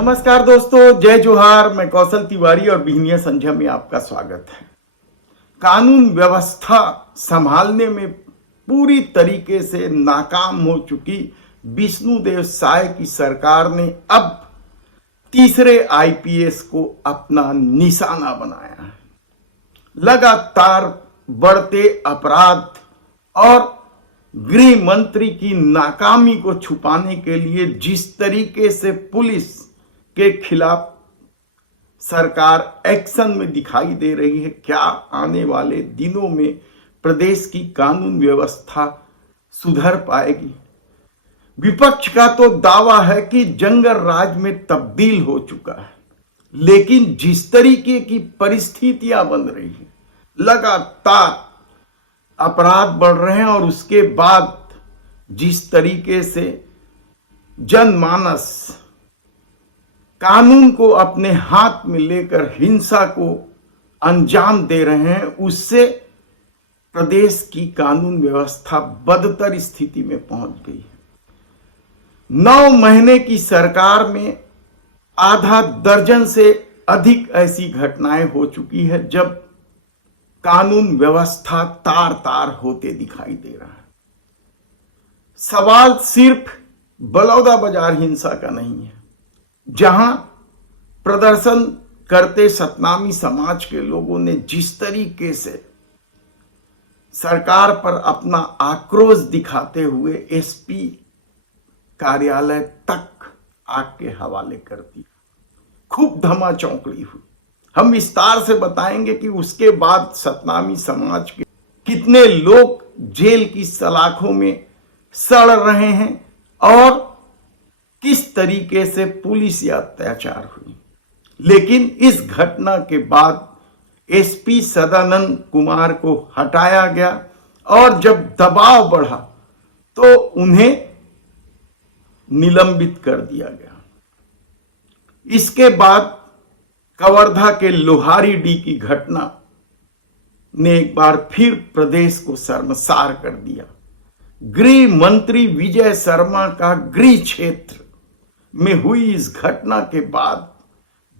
नमस्कार दोस्तों, जय जोहार। मैं कौशल तिवारी और बिहनिया संध्या में आपका स्वागत है। कानून व्यवस्था संभालने में पूरी तरीके से नाकाम हो चुकी विष्णुदेव साय की सरकार ने अब तीसरे आईपीएस को अपना निशाना बनाया है। लगातार बढ़ते अपराध और गृह मंत्री की नाकामी को छुपाने के लिए जिस तरीके से पुलिस के खिलाफ सरकार एक्शन में दिखाई दे रही है, क्या आने वाले दिनों में प्रदेश की कानून व्यवस्था सुधर पाएगी? विपक्ष का तो दावा है कि जंगल राज में तब्दील हो चुका है, लेकिन जिस तरीके की परिस्थितियां बन रही हैं, लगातार अपराध बढ़ रहे हैं और उसके बाद जिस तरीके से जनमानस कानून को अपने हाथ में लेकर हिंसा को अंजाम दे रहे हैं, उससे प्रदेश की कानून व्यवस्था बदतर स्थिति में पहुंच गई है। 9 महीने की सरकार में आधा दर्जन से अधिक ऐसी घटनाएं हो चुकी है जब कानून व्यवस्था तार तार होते दिखाई दे रहा है। सवाल सिर्फ बलौदा बाजार हिंसा का नहीं है, जहां प्रदर्शन करते सतनामी समाज के लोगों ने जिस तरीके से सरकार पर अपना आक्रोश दिखाते हुए एसपी कार्यालय तक आग के हवाले कर दिया, खूब धमाचौकड़ी हुई। हम विस्तार से बताएंगे कि उसके बाद सतनामी समाज के कितने लोग जेल की सलाखों में सड़ रहे हैं और किस तरीके से पुलिस अत्याचार हुई। लेकिन इस घटना के बाद एसपी सदानंद कुमार को हटाया गया और जब दबाव बढ़ा तो उन्हें निलंबित कर दिया गया। इसके बाद कवर्धा के लोहारीडीह की घटना ने एक बार फिर प्रदेश को शर्मसार कर दिया। गृह मंत्री विजय शर्मा का गृह क्षेत्र में हुई इस घटना के बाद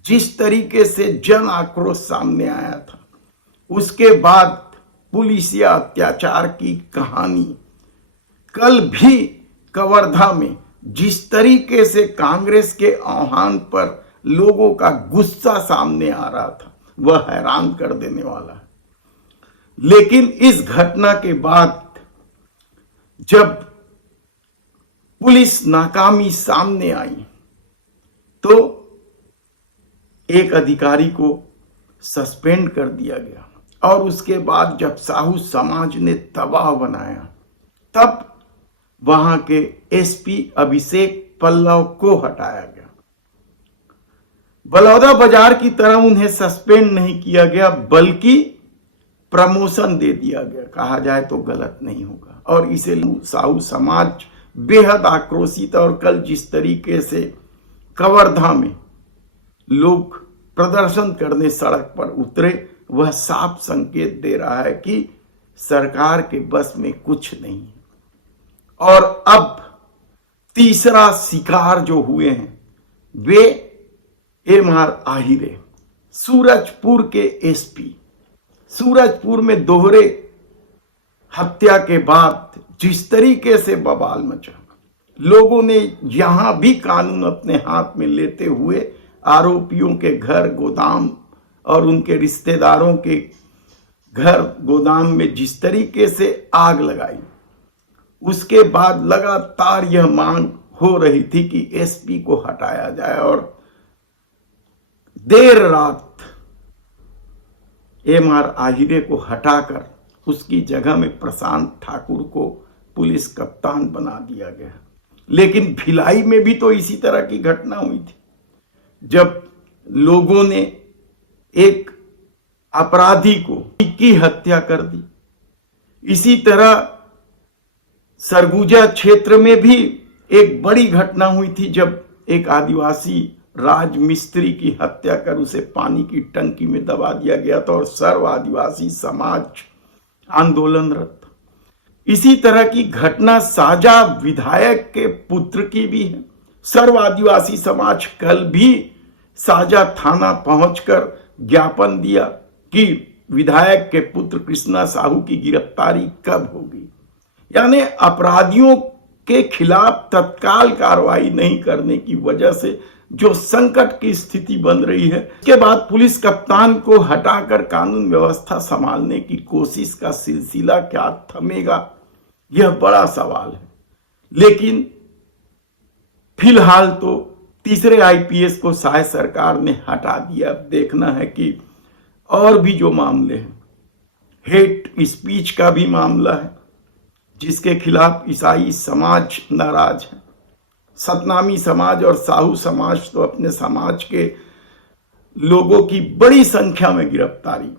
जिस तरीके से जन आक्रोश सामने आया था, उसके बाद पुलिसिया अत्याचार की कहानी कल भी कवर्धा में जिस तरीके से कांग्रेस के आह्वान पर लोगों का गुस्सा सामने आ रहा था, वह हैरान कर देने वाला है। लेकिन इस घटना के बाद जब पुलिस नाकामी सामने आई तो एक अधिकारी को सस्पेंड कर दिया गया और उसके बाद जब साहू समाज ने दबाव बनाया तब वहां के एसपी अभिषेक पल्लव को हटाया गया। बलौदा बाजार की तरह उन्हें सस्पेंड नहीं किया गया, बल्कि प्रमोशन दे दिया गया। कहा जाए तो गलत नहीं होगा। और इसे साहू समाज बेहद आक्रोशित। और कल जिस तरीके से कवर्धा में लोग प्रदर्शन करने सड़क पर उतरे, वह साफ संकेत दे रहा है कि सरकार के बस में कुछ नहीं है। और अब तीसरा शिकार जो हुए हैं वे एमआर आहिरे, सूरजपुर के एसपी। सूरजपुर में दोहरे हत्या के बाद जिस तरीके से बवाल मचा, लोगों ने यहां भी कानून अपने हाथ में लेते हुए आरोपियों के घर, गोदाम और उनके रिश्तेदारों के घर, गोदाम में जिस तरीके से आग लगाई। उसके बाद लगातार यह मांग हो रही थी कि एसपी को हटाया जाए और देर रात एमआर आहिरे को हटाकर उसकी जगह में प्रशांत ठाकुर को पुलिस कप्तान बना दिया गया। लेकिन भिलाई में भी तो इसी तरह की घटना हुई थी, जब लोगों ने एक अपराधी की हत्या कर दी। इसी तरह सरगुजा क्षेत्र में भी एक बड़ी घटना हुई थी, जब एक आदिवासी राजमिस्त्री की हत्या कर उसे पानी की टंकी में दबा दिया गया था और सर्व आदिवासी समाज आंदोलनरत। इसी तरह की घटना साजा विधायक के पुत्र की भी है, सर्व आदिवासी समाज कल भी साजा थाना पहुंचकर ज्ञापन दिया कि विधायक के पुत्र कृष्णा साहू की गिरफ्तारी कब होगी। यानी अपराधियों के खिलाफ तत्काल कार्रवाई नहीं करने की वजह से जो संकट की स्थिति बन रही है, इसके बाद पुलिस कप्तान को हटाकर कानून व्यवस्था संभालने की कोशिश का सिलसिला क्या थमेगा, यह बड़ा सवाल है। लेकिन फिलहाल तो तीसरे आईपीएस को शायद सरकार ने हटा दिया। अब देखना है कि और भी जो मामले हैं, हेट स्पीच का भी मामला है जिसके खिलाफ ईसाई समाज नाराज है। सतनामी समाज और साहू समाज तो अपने समाज के लोगों की बड़ी संख्या में गिरफ्तारी,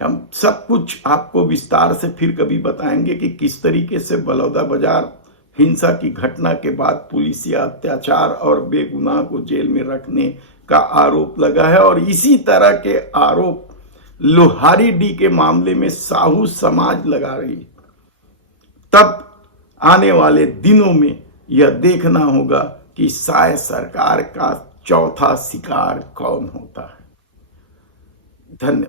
हम सब कुछ आपको विस्तार से फिर कभी बताएंगे कि किस तरीके से बलौदाबाजार हिंसा की घटना के बाद पुलिस या अत्याचार और बेगुनाह को जेल में रखने का आरोप लगा है। और इसी तरह के आरोप लोहारीडीह के मामले में साहू समाज लगा रही है। तब आने वाले दिनों में यह देखना होगा कि शायद सरकार का चौथा शिकार कौन होता है। धन्यवाद।